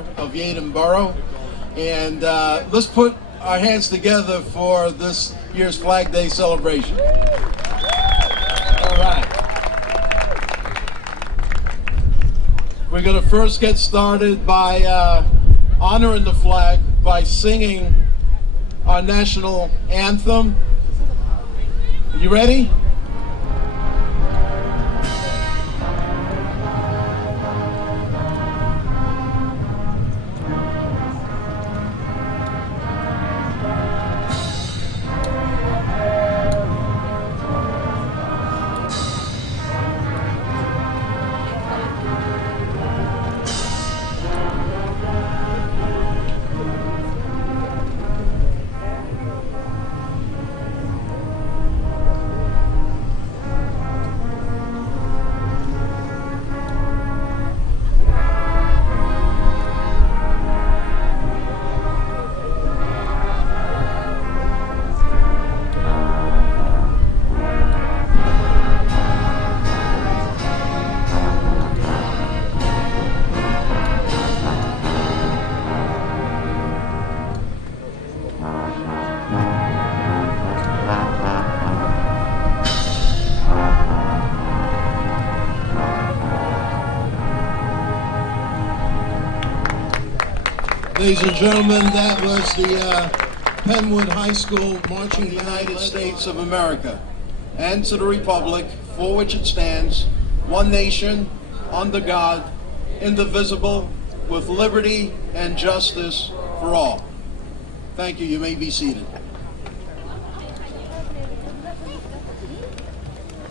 mayor of Yeadon Borough. And let's put our hands together for this year's Flag Day celebration. All right. We're going to first get started by honoring the flag by singing our national anthem. You ready? Ladies and gentlemen, that was the Penwood High School marching the United States of America and to the Republic for which it stands, one nation, under God, indivisible, with liberty and justice for all. Thank you. You may be seated.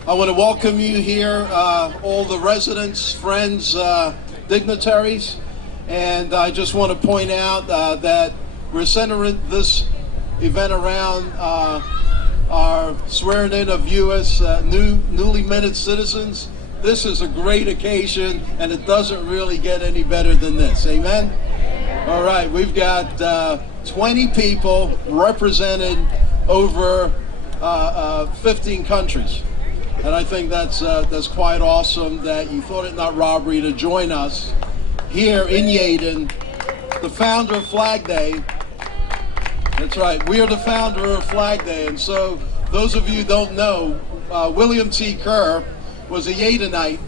I want to welcome you here, all the residents, friends, dignitaries. And I just want to point out that we're centering this event around our swearing in of U.S. Newly minted citizens. This is a great occasion, and it doesn't really get any better than this. Amen? All right, we've got 20 people represented over 15 countries. And I think that's quite awesome that you thought it not robbery to join us here in Yeadon, the founder of Flag Day. That's right, we are the founder of Flag Day. And so those of you who don't know, William T. Kerr was a Yeadonite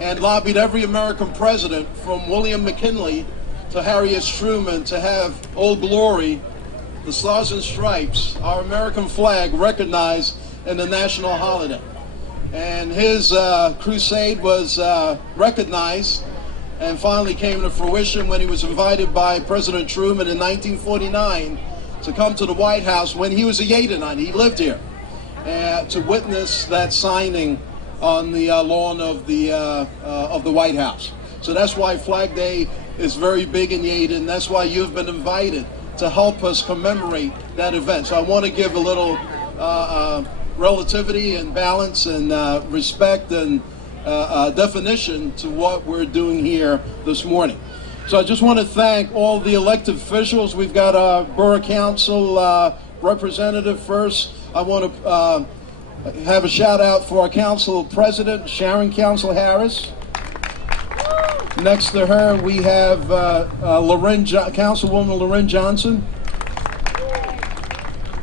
and lobbied every American president from William McKinley to Harry S. Truman to have Old Glory, the Stars and Stripes, our American flag, recognized in the national holiday. And his crusade was recognized and finally came to fruition when he was invited by President Truman in 1949 to come to the White House when he was a Yeadonite. He lived here to witness that signing on the lawn of the White House. So that's why Flag Day is very big in Yeadon. That's why you've been invited to help us commemorate that event. So I want to give a little relativity and balance and respect and definition to what we're doing here this morning. So I just want to thank all the elected officials. We've got our Borough Council representative first. I want to have a shout out for our Council President, Sharon Council Harris. Next to her, we have Councilwoman Loren Johnson.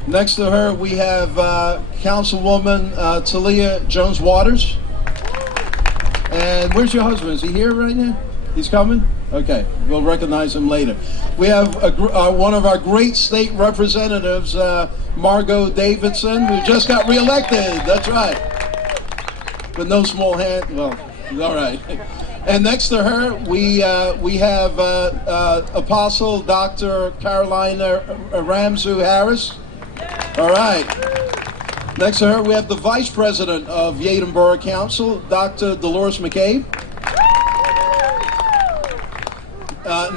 Next to her, we have Councilwoman Talia Jones-Waters. And where's your husband? Is he here right now? He's coming? Okay, we'll recognize him later. We have one of our great state representatives, Margot Davidson, who just got reelected. That's right. But no small hand. Well, all right. And next to her, we have Apostle Dr. Carolina Ramsey Harris. All right. Next to her, we have the Vice President of Yeadon Borough Council, Dr. Dolores McCabe.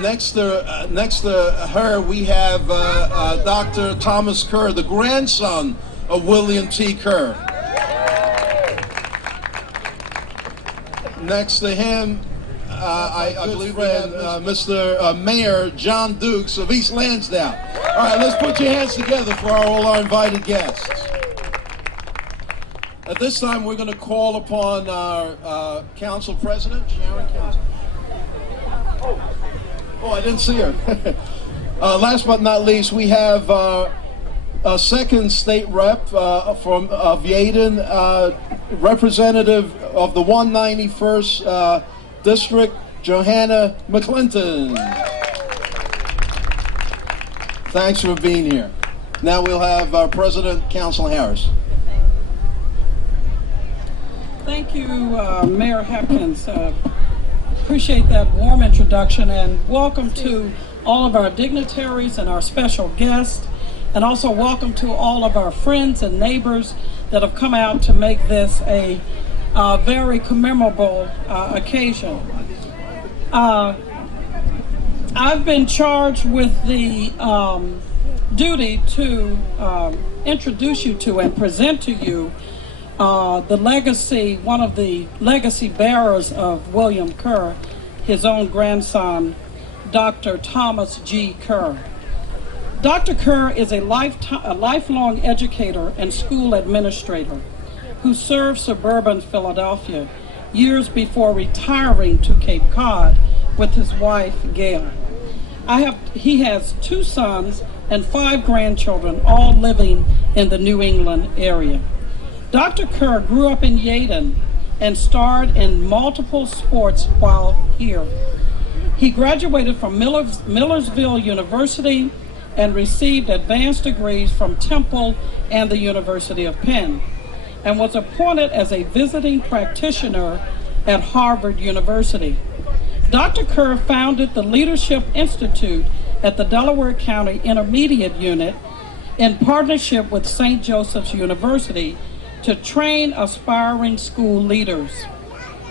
Next to her, we have Dr. Thomas Kerr, the grandson of William T. Kerr. Next to him, I believe we have Mr. Mayor John Dukes of East Lansdowne. All right, let's put your hands together for all our invited guests. At this time, we're going to call upon our Council President, Sharon Council. Oh, I didn't see her. Last but not least, we have a second state rep from Yeadon, representative of the 191st District, Johanna McClinton. Thanks for being here. Now we'll have President Council Harris. Thank you, Mayor Hepkins. Appreciate that warm introduction, and welcome to all of our dignitaries and our special guests, and also welcome to all of our friends and neighbors that have come out to make this a very commemorable occasion. I've been charged with the duty to introduce you to and present to you the legacy, one of the legacy bearers of William Kerr, his own grandson, Dr. Thomas G. Kerr. Dr. Kerr is a lifelong educator and school administrator who served suburban Philadelphia years before retiring to Cape Cod with his wife, Gail. He has 2 sons and 5 grandchildren, all living in the New England area. Dr. Kerr grew up in Yeadon and starred in multiple sports while here. He graduated from Millersville University and received advanced degrees from Temple and the University of Penn, and was appointed as a visiting practitioner at Harvard University. Dr. Kerr founded the Leadership Institute at the Delaware County Intermediate Unit in partnership with St. Joseph's University to train aspiring school leaders.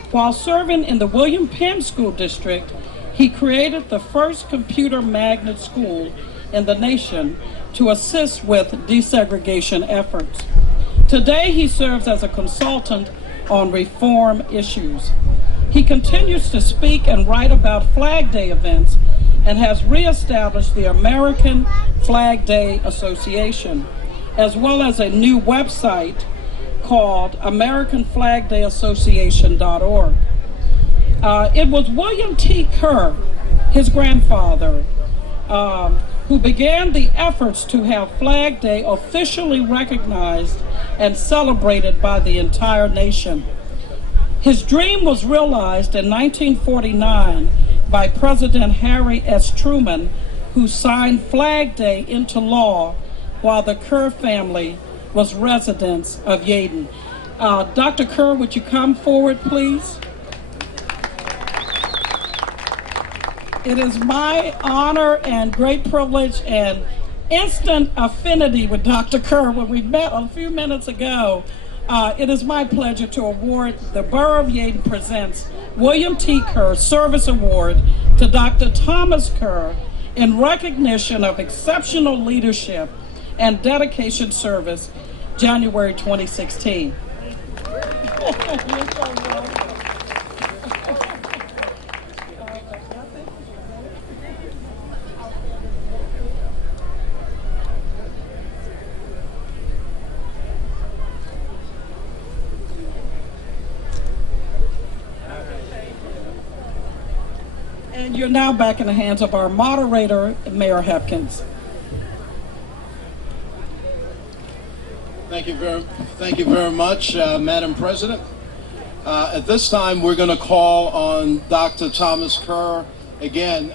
While serving in the William Penn School District, he created the first computer magnet school in the nation to assist with desegregation efforts. Today, he serves as a consultant on reform issues. He continues to speak and write about Flag Day events and has reestablished the American Flag Day Association, as well as a new website called AmericanFlagDayAssociation.org. It was William T. Kerr, his grandfather, who began the efforts to have Flag Day officially recognized and celebrated by the entire nation. His dream was realized in 1949 by President Harry S. Truman, who signed Flag Day into law while the Kerr family was residents of Yeadon. Dr. Kerr, would you come forward, please? It is my honor and great privilege and instant affinity with Dr. Kerr when we met a few minutes ago. It is my pleasure to award the Borough of Yeadon presents William T. Kerr Service Award to Dr. Thomas Kerr in recognition of exceptional leadership and dedication service, January 2016. And you're now back in the hands of our moderator, Mayor Hepkins. Thank you very much, Madam President. At this time, we're going to call on Dr. Thomas Kerr. Again,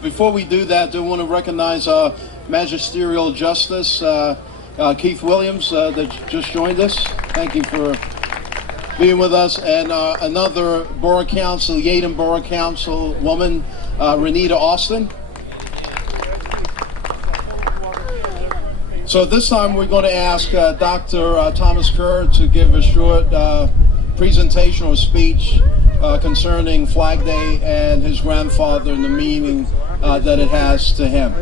before we do that, I do want to recognize Magisterial Justice Keith Williams that just joined us. Thank you for being with us. And another Borough Council, Yeadon Borough Council woman, Renita Austin. So this time we're going to ask Dr. Thomas Kerr to give a short presentation or speech concerning Flag Day and his grandfather and the meaning that it has to him.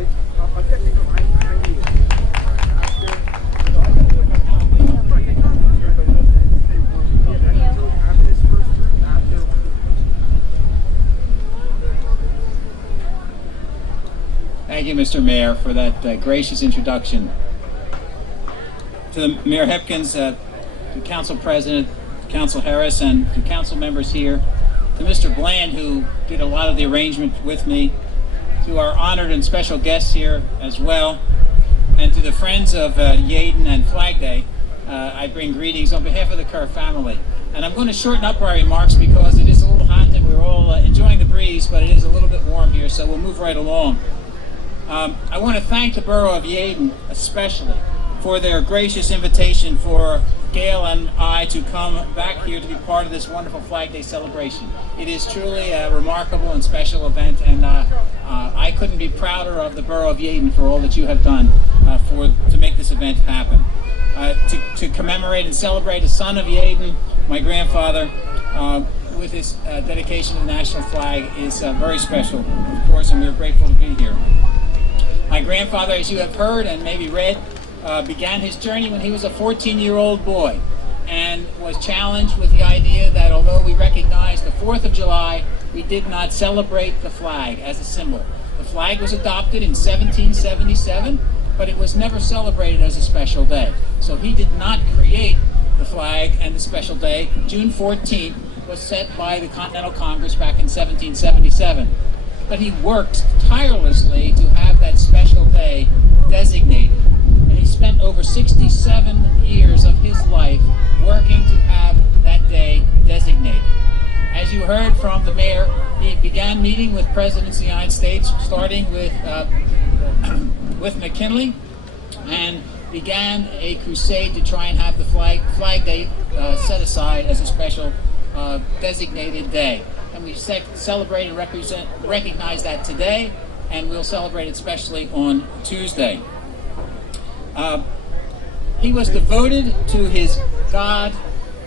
Thank you, Mr. Mayor, for that gracious introduction. To the Mayor Hepkins, to Council President, Council Harris, and to council members here, to Mr. Bland, who did a lot of the arrangement with me, to our honored and special guests here as well, and to the friends of Yeadon and Flag Day, I bring greetings on behalf of the Kerr family. And I'm going to shorten up our remarks because it is a little hot and we're all enjoying the breeze, but it is a little bit warm here, so we'll move right along. I want to thank the Borough of Yeadon especially for their gracious invitation for Gail and I to come back here to be part of this wonderful Flag Day celebration. It is truly a remarkable and special event, and I couldn't be prouder of the Borough of Yeadon for all that you have done to make this event happen. To commemorate and celebrate a son of Yeadon, my grandfather, with his dedication to the national flag is very special, of course, and we're grateful to be here. My grandfather, as you have heard and maybe read, began his journey when he was a 14-year-old boy and was challenged with the idea that although we recognize the 4th of July, we did not celebrate the flag as a symbol. The flag was adopted in 1777, but it was never celebrated as a special day. So he did not create the flag and the special day. June 14th was set by the Continental Congress back in 1777. But he worked tirelessly to have that special day designated. And he spent over 67 years of his life working to have that day designated. As you heard from the mayor, he began meeting with presidents of the United States, starting with McKinley, and began a crusade to try and have the Flag Day set aside as a special designated day. And we celebrate and recognize that today, and we'll celebrate it especially on Tuesday. He was devoted to his God,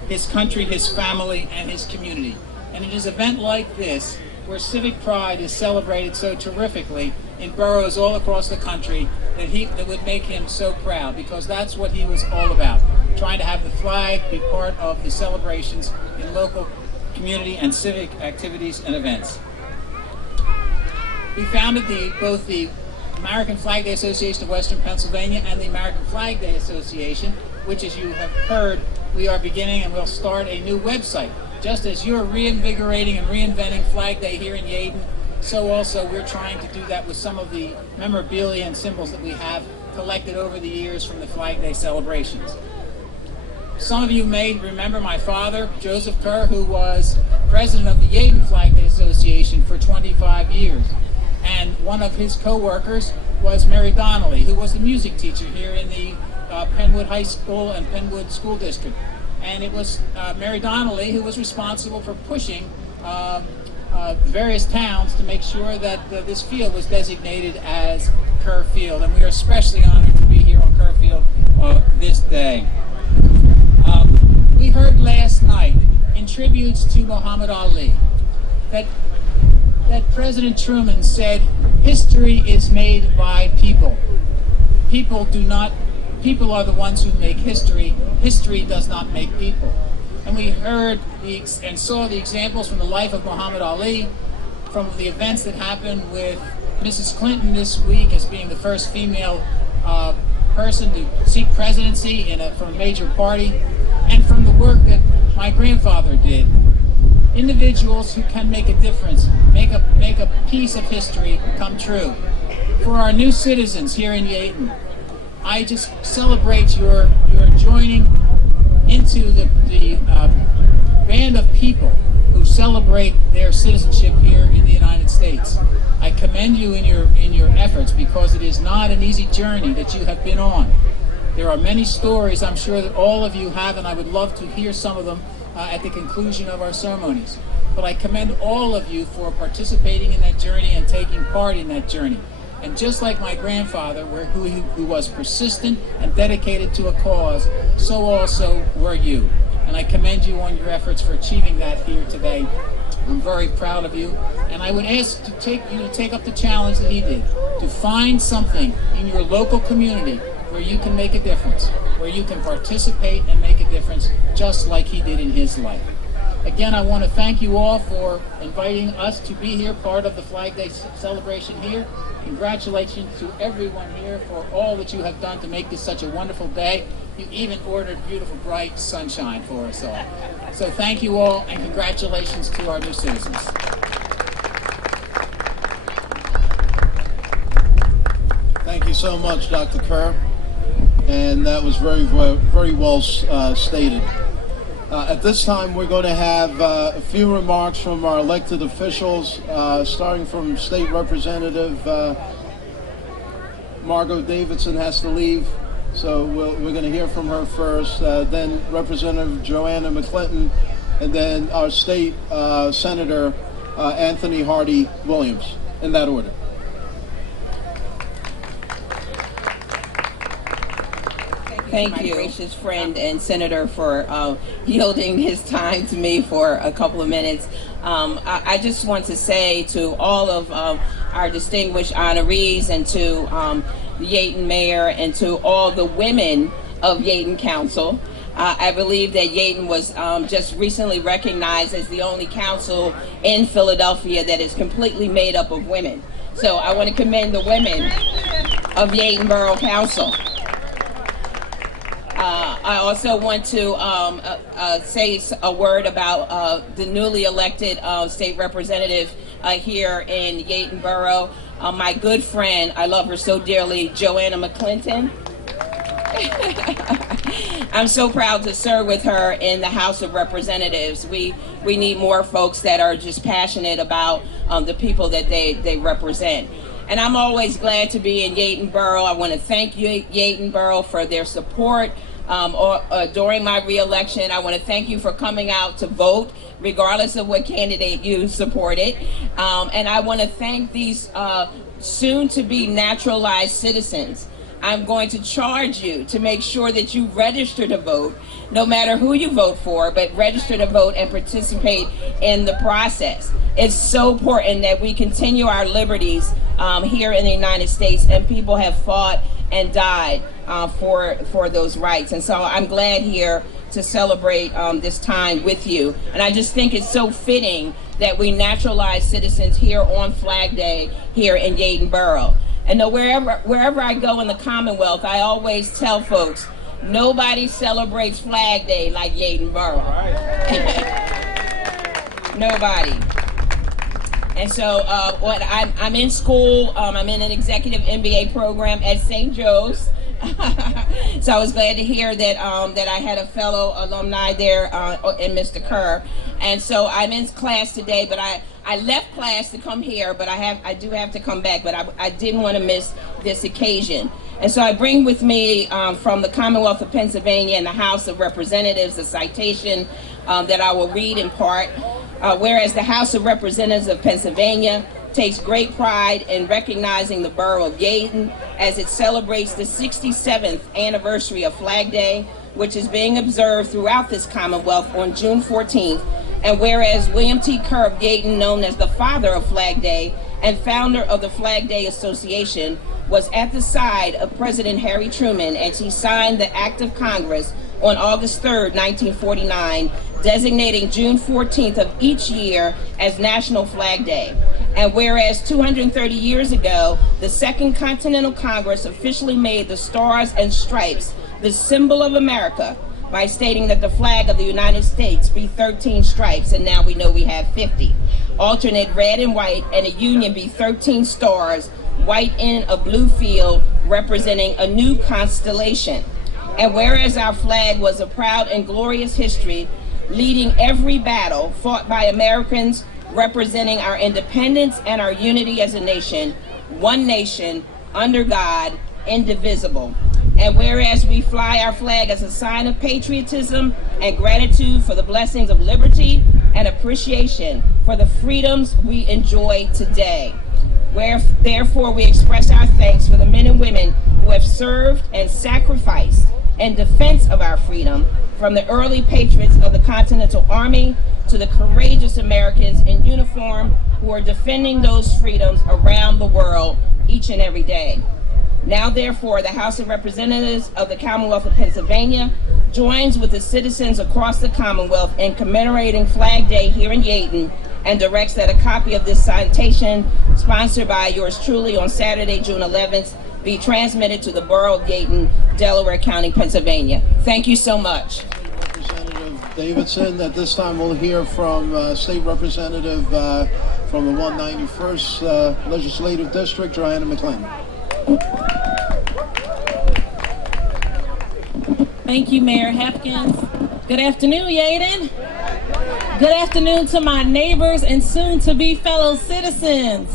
his country, his family, and his community. And it is an event like this, where civic pride is celebrated so terrifically in boroughs all across the country, that would make him so proud, because that's what he was all about, trying to have the flag be part of the celebrations in local community and civic activities and events. He founded both the American Flag Day Association of Western Pennsylvania and the American Flag Day Association, which, as you have heard, we are beginning and we'll start a new website. Just as you're reinvigorating and reinventing Flag Day here in Yeadon, so also we're trying to do that with some of the memorabilia and symbols that we have collected over the years from the Flag Day celebrations. Some of you may remember my father, Joseph Kerr, who was president of the Yeadon Flag Day Association for 25 years. And one of his co-workers was Mary Donnelly, who was the music teacher here in the Penwood High School and Penwood School District. And it was Mary Donnelly who was responsible for pushing various towns to make sure that this field was designated as Kerr Field. And we are especially honored to be here on Kerr Field this day. We heard last night in tributes to Muhammad Ali that President Truman said, history is made by people. People are the ones who make history. History does not make people. And we heard and saw the examples from the life of Muhammad Ali, from the events that happened with Mrs. Clinton this week as being the first female person to seek presidency from a major party, and from the work that my grandfather did. Individuals who can make a difference, make a piece of history come true. For our new citizens here in Yeadon, I just celebrate your joining into the band of people who celebrate their citizenship here in the United States. I commend you in your efforts, because it is not an easy journey that you have been on. There are many stories I'm sure that all of you have, and I would love to hear some of them at the conclusion of our ceremonies. But I commend all of you for participating in that journey and taking part in that journey. And just like my grandfather, who was persistent and dedicated to a cause, so also were you. And I commend you on your efforts for achieving that here today. I'm very proud of you. And I would ask you to take up the challenge that he did, to find something in your local community where you can make a difference, where you can participate and make a difference, just like he did in his life. Again, I want to thank you all for inviting us to be here, part of the Flag Day celebration here. Congratulations to everyone here for all that you have done to make this such a wonderful day. You even ordered beautiful, bright sunshine for us all. So thank you all, and congratulations to our new citizens. so much, Dr. Kerr, and that was very well stated. At this time, we're going to have a few remarks from our elected officials, starting from State Representative Margot Davidson has to leave, so we're going to hear from her first, then Representative Joanna McClinton, and then our State Senator Anthony Hardy Williams, in that order. Thank you, gracious friend and senator, for yielding his time to me for a couple of minutes. I just want to say to all of our distinguished honorees and to the Yeadon Mayor and to all the women of Yeadon Council. I believe that Yeadon was just recently recognized as the only council in Philadelphia that is completely made up of women. So I want to commend the women of Yeadon Borough Council. I also want to say a word about the newly elected state representative here in Yeadon Borough, my good friend, I love her so dearly, Joanna McClinton. I'm so proud to serve with her in the House of Representatives. We need more folks that are just passionate about the people that they represent. And I'm always glad to be in Yeadon Borough. I want to thank Yeadon Borough for their support during my re-election. I want to thank you for coming out to vote, regardless of what candidate you supported. And I want to thank these soon-to-be naturalized citizens. I'm going to charge you to make sure that you register to vote, no matter who you vote for, but register to vote and participate in the process. It's so important that we continue our liberties here in the United States, and people have fought and died for those rights. And so I'm glad here to celebrate this time with you. And I just think it's so fitting that we naturalize citizens here on Flag Day here in Yeadon Borough. And wherever I go in the Commonwealth, I always tell folks, nobody celebrates Flag Day like Yeadon Borough. Nobody. And so I'm in school, I'm in an executive MBA program at St. Joe's. So I was glad to hear that that I had a fellow alumni there in Mr. Kerr. And so I'm in class today, but I left class to come here, but I do have to come back, but I didn't want to miss this occasion. And so I bring with me from the Commonwealth of Pennsylvania and the House of Representatives a citation that I will read in part. Whereas the House of Representatives of Pennsylvania takes great pride in recognizing the borough of Yeadon as it celebrates the 67th anniversary of Flag Day, which is being observed throughout this Commonwealth on June 14th. And whereas William T. Kerr of Yeadon, known as the father of Flag Day and founder of the Flag Day Association, was at the side of President Harry Truman as he signed the Act of Congress on August 3rd, 1949, designating June 14th of each year as National Flag Day. And whereas 230 years ago, the Second Continental Congress officially made the Stars and Stripes the symbol of America by stating that the flag of the United States be 13 stripes, and now we know we have 50. Alternate red and white, and a union be 13 stars, white in a blue field, representing a new constellation. And whereas our flag was a proud and glorious history, leading every battle fought by Americans, representing our independence and our unity as a nation, one nation, under God, indivisible. And whereas we fly our flag as a sign of patriotism and gratitude for the blessings of liberty and appreciation for the freedoms we enjoy today. Therefore, we express our thanks for the men and women who have served and sacrificed in defense of our freedom, from the early patriots of the Continental Army to the courageous Americans in uniform who are defending those freedoms around the world each and every day. Now, therefore, the House of Representatives of the Commonwealth of Pennsylvania joins with the citizens across the Commonwealth in commemorating Flag Day here in Yeadon, and directs that a copy of this citation, sponsored by yours truly on Saturday, June 11th, be transmitted to the Borough of Yeadon, Delaware County, Pennsylvania. Thank you so much. Representative Davidson. At this time, we'll hear from State Representative from the 191st Legislative District, Joanna McClinton. Thank you, Mayor Hopkins. Good afternoon, Yeadon. Good afternoon to my neighbors and soon-to-be fellow citizens.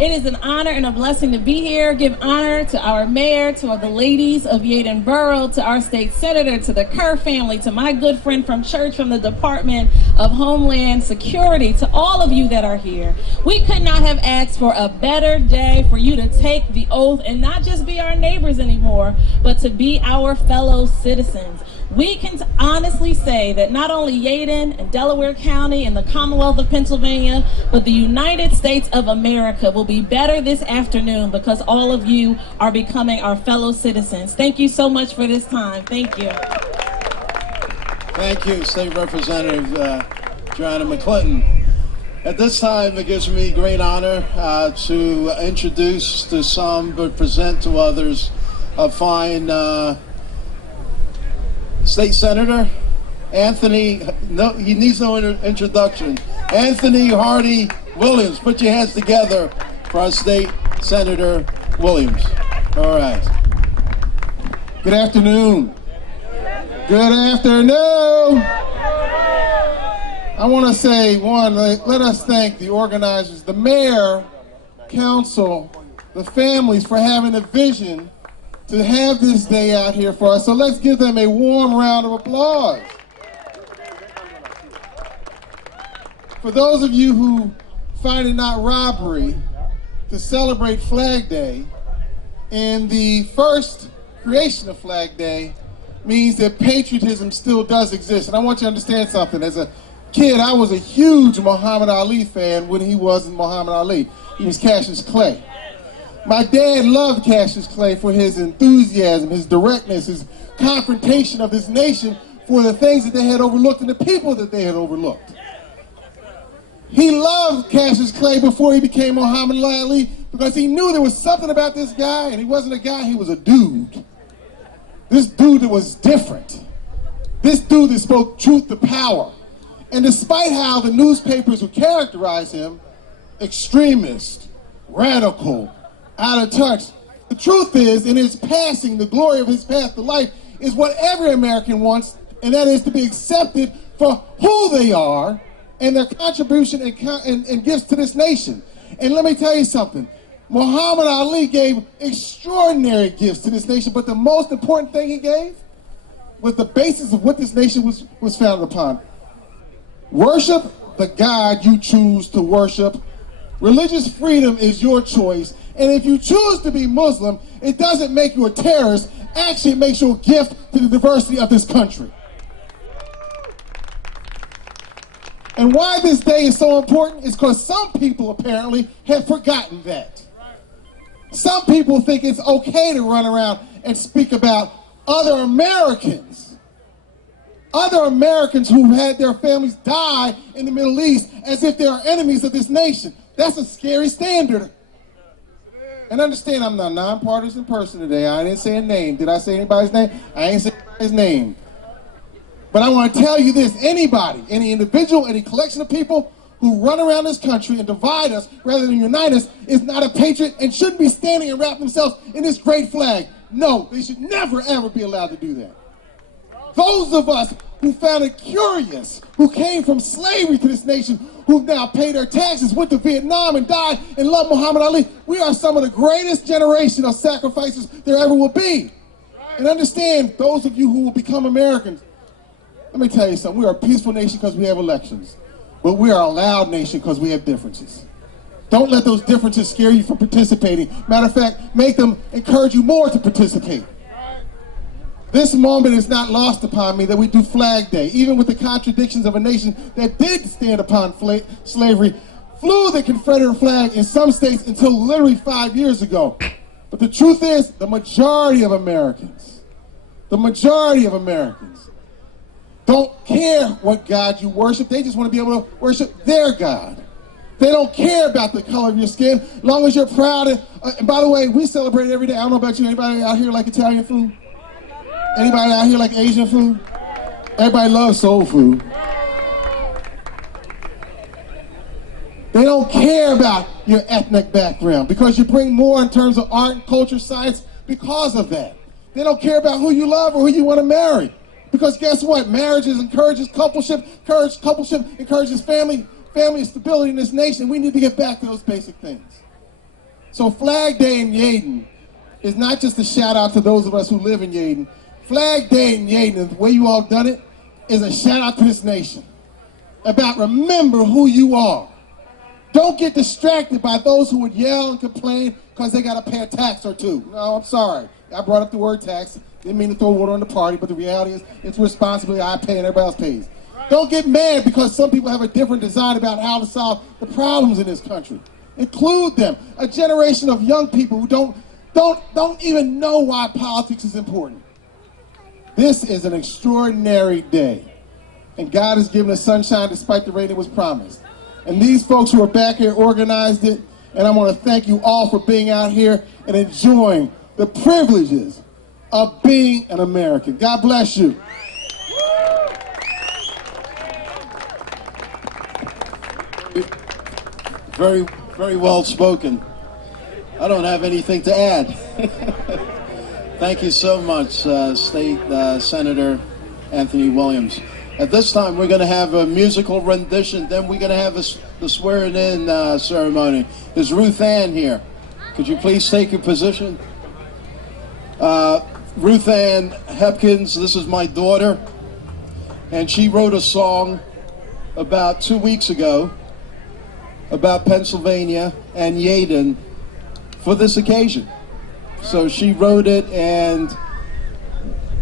It is an honor and a blessing to be here. Give honor to our mayor, to the ladies of Yeadon Borough, to our state senator, to the Kerr family, to my good friend from church from the Department of Homeland Security, to all of you that are here. We could not have asked for a better day for you to take the oath and not just be our neighbors anymore, but to be our fellow citizens. We can honestly say that not only Yeadon and Delaware County and the Commonwealth of Pennsylvania, but the United States of America will be better this afternoon because all of you are becoming our fellow citizens. Thank you so much for this time. Thank you. Thank you, State Representative Joanna McClinton. At this time, it gives me great honor to introduce to some, but present to others, a fine State Senator Anthony, no, he needs no introduction. Anthony Hardy Williams. Put your hands together for our State Senator Williams. All right. Good afternoon. Good afternoon. I want to say, one, let us thank the organizers, the mayor, council, the families for having a vision to have this day out here for us. So let's give them a warm round of applause. For those of you who find it not robbery to celebrate Flag Day, and the first creation of Flag Day means that patriotism still does exist. And I want you to understand something. As a kid, I was a huge Muhammad Ali fan when he wasn't Muhammad Ali. He was Cassius Clay. My dad loved Cassius Clay for his enthusiasm, his directness, his confrontation of this nation for the things that they had overlooked and the people that they had overlooked. He loved Cassius Clay before he became Muhammad Ali because he knew there was something about this guy, and he wasn't a guy, he was a dude. This dude that was different. This dude that spoke truth to power. And despite how the newspapers would characterize him, extremist, radical, out of touch, the truth is, in his passing, the glory of his path to life is what every American wants, and that is to be accepted for who they are and their contribution and gifts to this nation. And let me tell you something. Muhammad Ali gave extraordinary gifts to this nation, but the most important thing he gave was the basis of what this nation was founded upon. Worship the God you choose to worship. Religious freedom is your choice. And if you choose to be Muslim, it doesn't make you a terrorist. Actually, it makes you a gift to the diversity of this country. And why this day is so important is because some people apparently have forgotten that. Some people think it's okay to run around and speak about other Americans. Other Americans who had their families die in the Middle East as if they are enemies of this nation. That's a scary standard. And understand, I'm not a nonpartisan person today. I didn't say a name. Did I say anybody's name? I ain't say anybody's name. But I want to tell you this, anybody, any individual, any collection of people who run around this country and divide us rather than unite us is not a patriot and shouldn't be standing and wrap themselves in this great flag. No, they should never, ever be allowed to do that. Those of us who found it curious, who came from slavery to this nation, who've now paid their taxes, went to Vietnam and died and loved Muhammad Ali, we are some of the greatest generation of sacrifices there ever will be. And understand, those of you who will become Americans, let me tell you something, we are a peaceful nation because we have elections, but we are a loud nation because we have differences. Don't let those differences scare you from participating. Matter of fact, make them encourage you more to participate. This moment is not lost upon me that we do Flag Day, even with the contradictions of a nation that did stand upon slavery, flew the Confederate flag in some states until literally 5 years ago. But the truth is, the majority of Americans don't care what God you worship. They just want to be able to worship their God. They don't care about the color of your skin, as long as you're proud. And by the way, we celebrate every day. I don't know about you. Anybody out here like Italian food? Anybody out here like Asian food? Everybody loves soul food. They don't care about your ethnic background because you bring more in terms of art, culture, science because of that. They don't care about who you love or who you want to marry. Because guess what? Marriages encourages coupleship, encourages family and stability in this nation. We need to get back to those basic things. So Flag Day in Yeadon is not just a shout out to those of us who live in Yeadon. Flag Day in Yeadon, and the way you all done it, is a shout out to this nation about remember who you are. Don't get distracted by those who would yell and complain because they got to pay a tax or two. No, I'm sorry. I brought up the word tax. Didn't mean to throw water on the party, but the reality is it's a responsibility I pay and everybody else pays. Don't get mad because some people have a different design about how to solve the problems in this country. Include them. A generation of young people who don't even know why politics is important. This is an extraordinary day. And God has given us sunshine despite the rain that was promised. And these folks who are back here organized it, and I want to thank you all for being out here and enjoying the privileges of being an American. God bless you. Very, very well spoken. I don't have anything to add. Thank you so much, State Senator Anthony Williams. At this time, we're going to have a musical rendition. Then we're going to have the swearing-in ceremony. Is Ruth Ann here? Could you please take your position? Ruth Ann Hepkins, this is my daughter, and she wrote a song about 2 weeks ago about Pennsylvania and Yeadon for this occasion. So she wrote it, and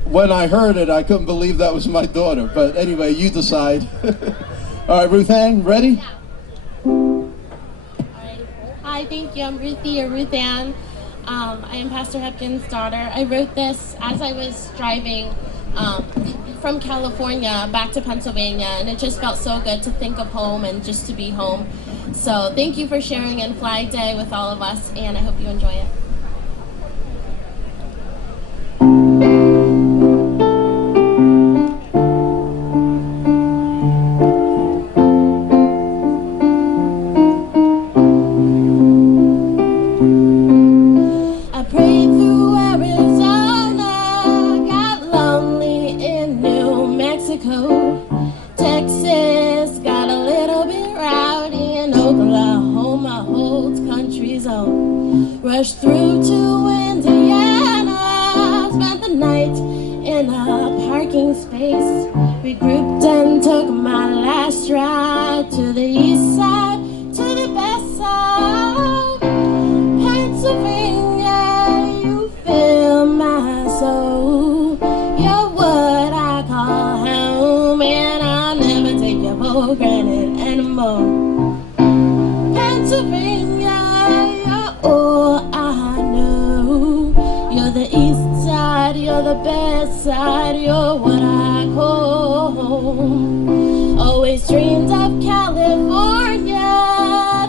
when I heard it, I couldn't believe that was my daughter. But anyway, you decide. All right, Ruth Ann, ready? Yeah. Hi, thank you. I'm Ruthie, or Ruth Ann. I am Pastor Hepkins' daughter. I wrote this as I was driving from California back to Pennsylvania, and it just felt so good to think of home and just to be home. So thank you for sharing in Flag Day with all of us, and I hope you enjoy it. Texas got a little bit rowdy, and Oklahoma holds country's own. Rushed through to Indiana, spent the night in a parking space. Regrouped and took my last ride to the east side, to the best side. Pennsylvania, you fill my soul. You're what I call home, and I'll never take you for granted anymore. Pennsylvania, you're all I know. You're the east side, you're the best side, you're what I call home. Always dreamed of California,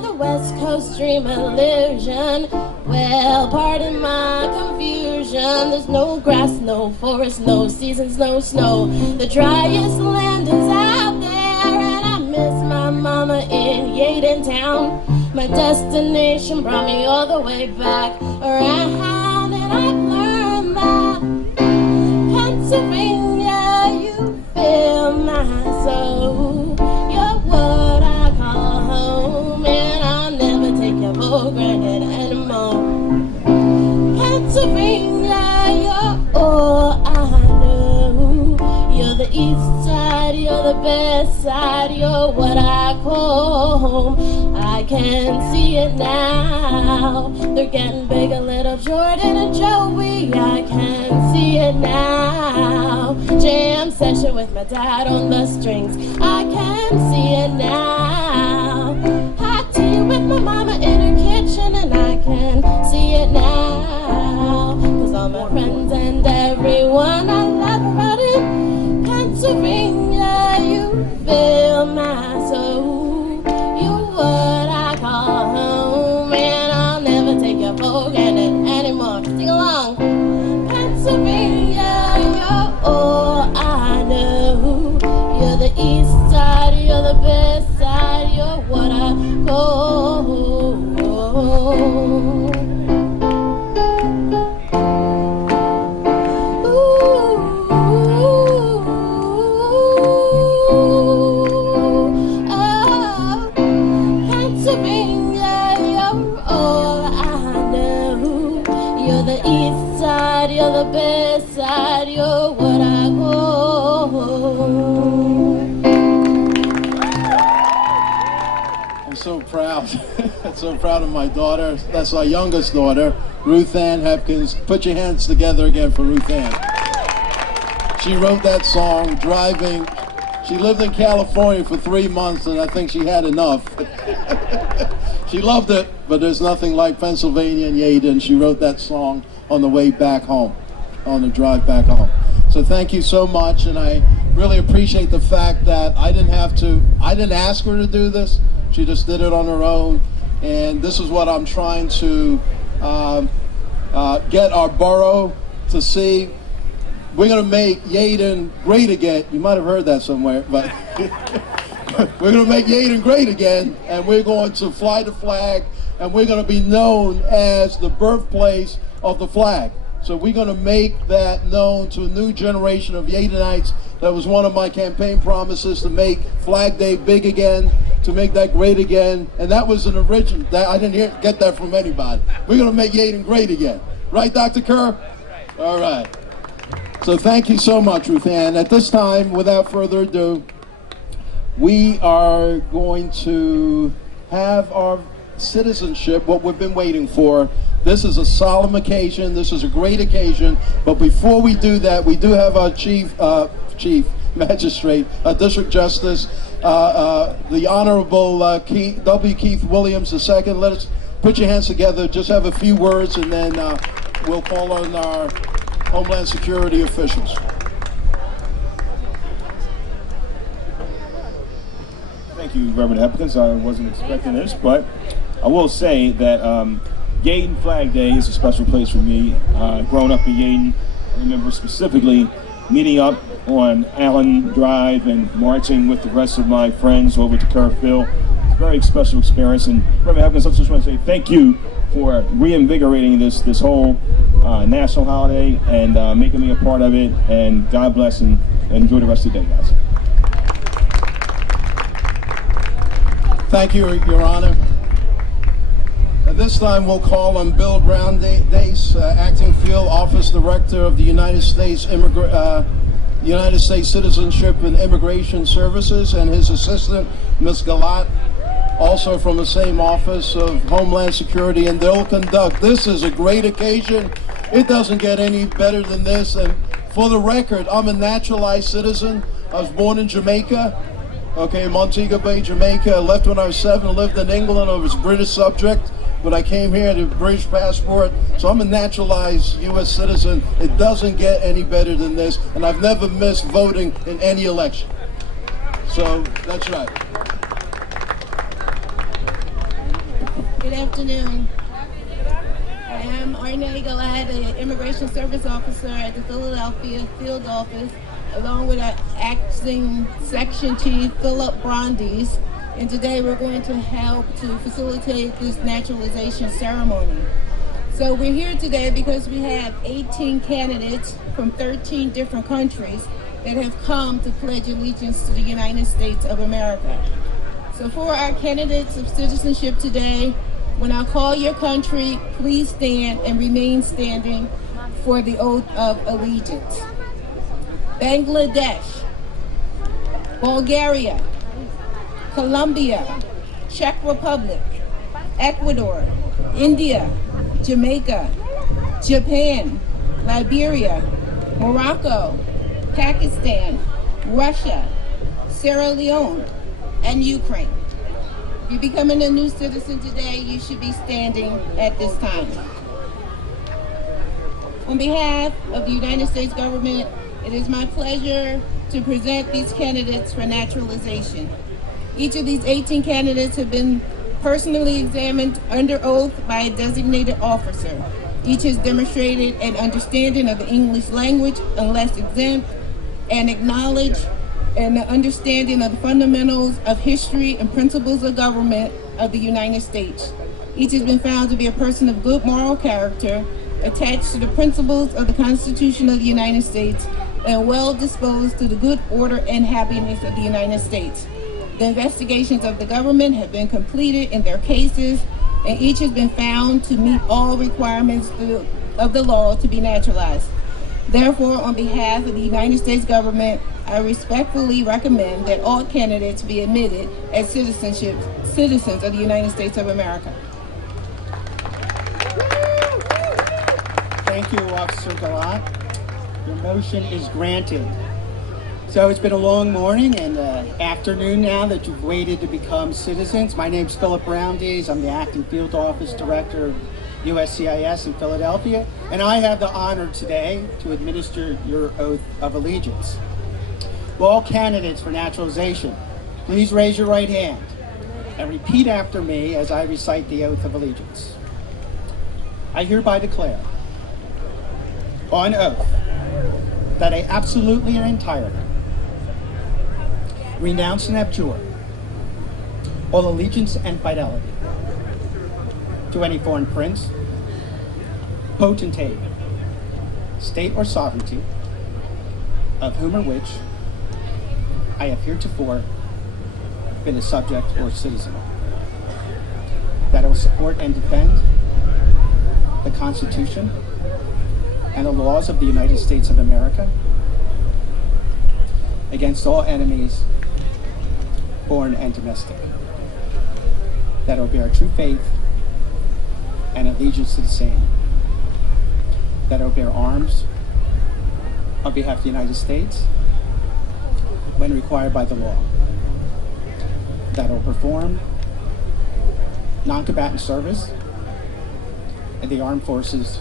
the West Coast dream illusion. Well, pardon my confusion. There's no grass, no forest, no seasons, no snow. The driest land is out there, and I miss my mama in Yeadon town. My destination brought me all the way back around, and I've learned that Pennsylvania, you fill my soul. You're what I call home, and I'll never take you for granted anymore. Pennsylvania, you're all I know. You're the east side, you're the best side, you're what I call home. I can see it now. They're getting bigger, little Jordan and Joey. I can see it now. Jam session with my dad on the strings. I can see it now. Hot tea with my mama in her kitchen, and I can see it now. Cause all my friends and everyone I love about it. Pennsylvania, you fill my soul. You're what I call home, and I'll never take you for granted anymore. Sing along. Pennsylvania, you're all I know. You're the east side, you're the best side, you're what I call home. so proud. So proud of my daughter. That's our youngest daughter, Ruth Ann Hepkins. Put your hands together again for Ruth Ann. She wrote that song driving. She lived in California for 3 months, and I think she had enough. She loved it, but there's nothing like Pennsylvania and Yeadon. She wrote that song on the way back home, on the drive back home. So thank you so much, and I really appreciate the fact that I didn't ask her to do this. She just did it on her own, and this is what I'm trying to get our borough to see. We're going to make Yeadon great again. You might have heard that somewhere, but we're going to make Yeadon great again, and we're going to fly the flag, and we're going to be known as the birthplace of the flag. So we're going to make that known to a new generation of Yeadonites. That was one of my campaign promises, to make Flag Day big again, to make that great again. And that was an original. I didn't get that from anybody. We're going to make Yeadon great again. Right, Dr. Kerr? All right. So thank you so much, Ruth Ann. At this time, without further ado, we are going to have our citizenship, what we've been waiting for. This is a solemn occasion. This is a great occasion. But before we do that, we do have our chief magistrate, district justice, the Honorable W. Keith Williams II. Let us put your hands together. Just have a few words, and then we'll call on our Homeland Security officials. Thank you, Reverend Hepkins. I wasn't expecting this, but I will say that Yeadon Flag Day is a special place for me. Growing up in Yeadon, I remember specifically meeting up on Allen Drive and marching with the rest of my friends over to Kerr Field. It's a very special experience, and Reverend Hepkins, I just want to say thank you for reinvigorating this whole national holiday and making me a part of it, and God bless and enjoy the rest of the day, guys. Thank you, Your Honor. At this time, we'll call on Bill Brown Dace, Acting Field Office Director of the United States Citizenship and Immigration Services, and his assistant, Ms. Galat, also from the same Office of Homeland Security, and they'll conduct. This is a great occasion. It doesn't get any better than this. And for the record, I'm a naturalized citizen. I was born in Jamaica. Okay, Montego Bay, Jamaica. I left when I was 7, lived in England. I was a British subject, but I came here to British passport. So I'm a naturalized U.S. citizen. It doesn't get any better than this, and I've never missed voting in any election. So that's right. Good afternoon. I am Arne Galad, an Immigration Service Officer at the Philadelphia Field Office, along with our acting Section Chief, Philip Brandeis. And today we're going to help to facilitate this naturalization ceremony. So we're here today because we have 18 candidates from 13 different countries that have come to pledge allegiance to the United States of America. So for our candidates of citizenship today, when I call your country, please stand and remain standing for the oath of allegiance. Bangladesh, Bulgaria, Colombia, Czech Republic, Ecuador, India, Jamaica, Japan, Liberia, Morocco, Pakistan, Russia, Sierra Leone, and Ukraine. If you're becoming a new citizen today, you should be standing at this time. On behalf of the United States government, it is my pleasure to present these candidates for naturalization. Each of these 18 candidates have been personally examined under oath by a designated officer. Each has demonstrated an understanding of the English language, unless exempt, and acknowledge and the understanding of the fundamentals of history and principles of government of the United States. Each has been found to be a person of good moral character, attached to the principles of the Constitution of the United States, and well disposed to the good order and happiness of the United States. The investigations of the government have been completed in their cases, and each has been found to meet all requirements of the law to be naturalized. Therefore, on behalf of the United States government, I respectfully recommend that all candidates be admitted as citizens of the United States of America. Thank you, Officer Galat. Your motion is granted. So it's been a long morning and afternoon now that you've waited to become citizens. My name's Philip Browndees. I'm the Acting Field Office Director of USCIS in Philadelphia, and I have the honor today to administer your oath of allegiance. Will all candidates for naturalization please raise your right hand and repeat after me as I recite the oath of allegiance. I hereby declare on oath that I absolutely and entirely renounce and abjure all allegiance and fidelity to any foreign prince, potentate, state or sovereignty, of whom or which I have heretofore been a subject or citizen, that I will support and defend the Constitution and the laws of the United States of America against all enemies, foreign and domestic, that I will bear true faith and allegiance to the same, that I will bear arms on behalf of the United States when required by the law, that I will perform non-combatant service in the armed forces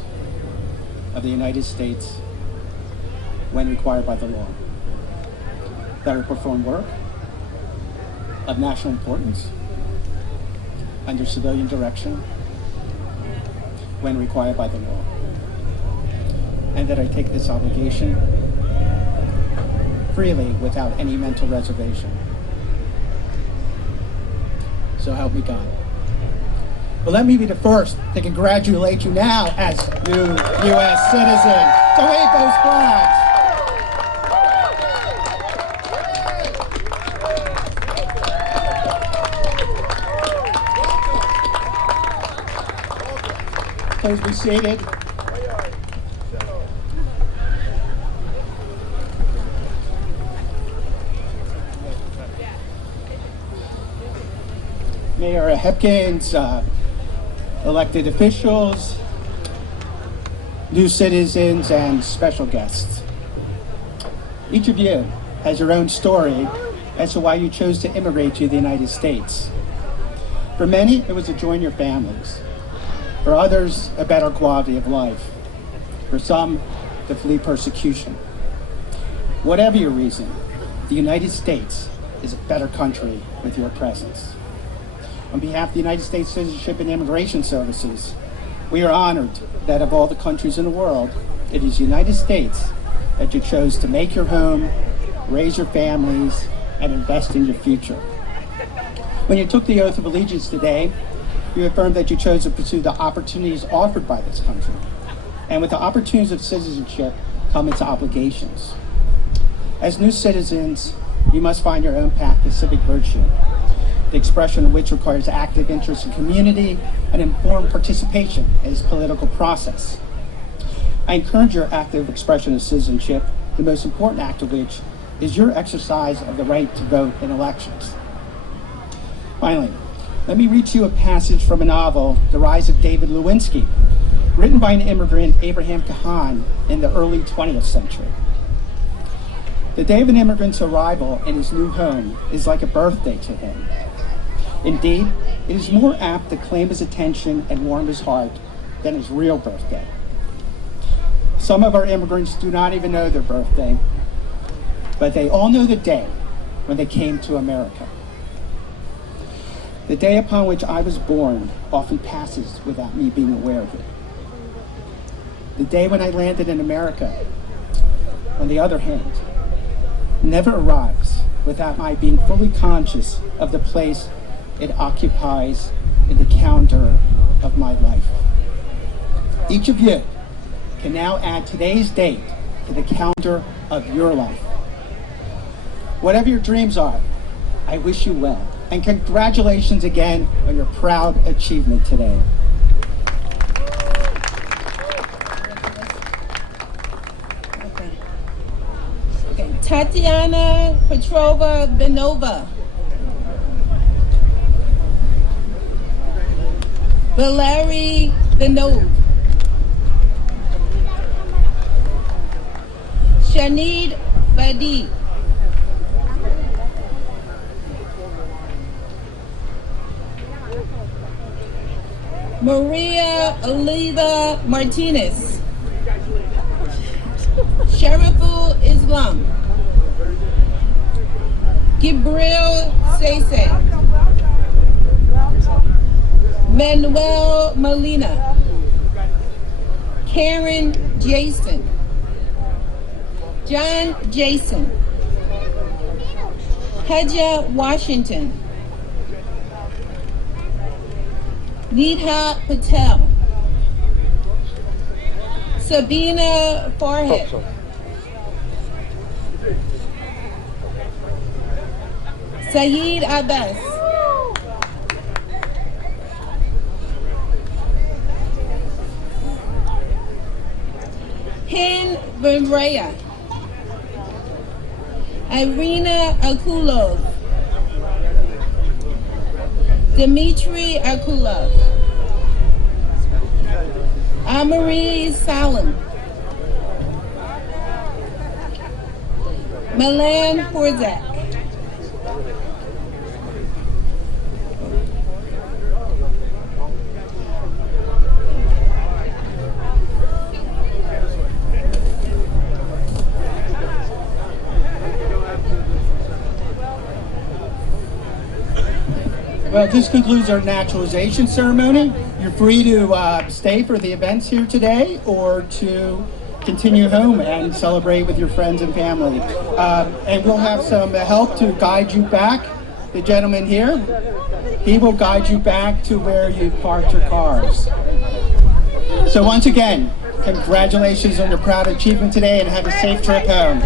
of the United States when required by the law, that I will perform work of national importance under civilian direction when required by the law, and that I take this obligation freely without any mental reservation. So help me God. Well, let me be the first to congratulate you now as new U.S. citizen. So wave those flags. Please be seated. Mayor Hepkins, elected officials, new citizens, and special guests. Each of you has your own story as to why you chose to immigrate to the United States. For many, it was to join your families. For others, a better quality of life. For some, to flee persecution. Whatever your reason, the United States is a better country with your presence. On behalf of the United States Citizenship and Immigration Services, we are honored that of all the countries in the world, it is the United States that you chose to make your home, raise your families, and invest in your future. When you took the oath of allegiance today, you affirmed that you chose to pursue the opportunities offered by this country. And with the opportunities of citizenship come its obligations. As new citizens, you must find your own path to civic virtue, the expression of which requires active interest in community and informed participation in its political process. I encourage your active expression of citizenship, the most important act of which is your exercise of the right to vote in elections. Finally, let me read to you a passage from a novel, The Rise of David Lewinsky, written by an immigrant, Abraham Kahan, in the early 20th century. The day of an immigrant's arrival in his new home is like a birthday to him. Indeed, it is more apt to claim his attention and warm his heart than his real birthday. Some of our immigrants do not even know their birthday, but they all know the day when they came to America. The day upon which I was born often passes without me being aware of it. The day when I landed in America, on the other hand, never arrives without my being fully conscious of the place it occupies in the calendar of my life. Each of you can now add today's date to the calendar of your life. Whatever your dreams are, I wish you well. And congratulations again on your proud achievement today. Tatiana Petrova Benova. Valerie Benov. Shanid Badi. Maria Oliva Martinez. Shariful Islam. Gibril Sese. Manuel Molina. Karen Jason. John Jason. Hedja Washington. Needha Patel. Sabina Farhead. Saeed Abbas. Hin Vimraya. Irina Akulov. Dmitry Akulov. Amari Salim. Milan Porzak. Well, this concludes our naturalization ceremony. You're free to stay for the events here today or to continue home and celebrate with your friends and family. And we'll have some help to guide you back. The gentleman here, he will guide you back to where you've parked your cars. So once again, congratulations on your proud achievement today and have a safe trip home.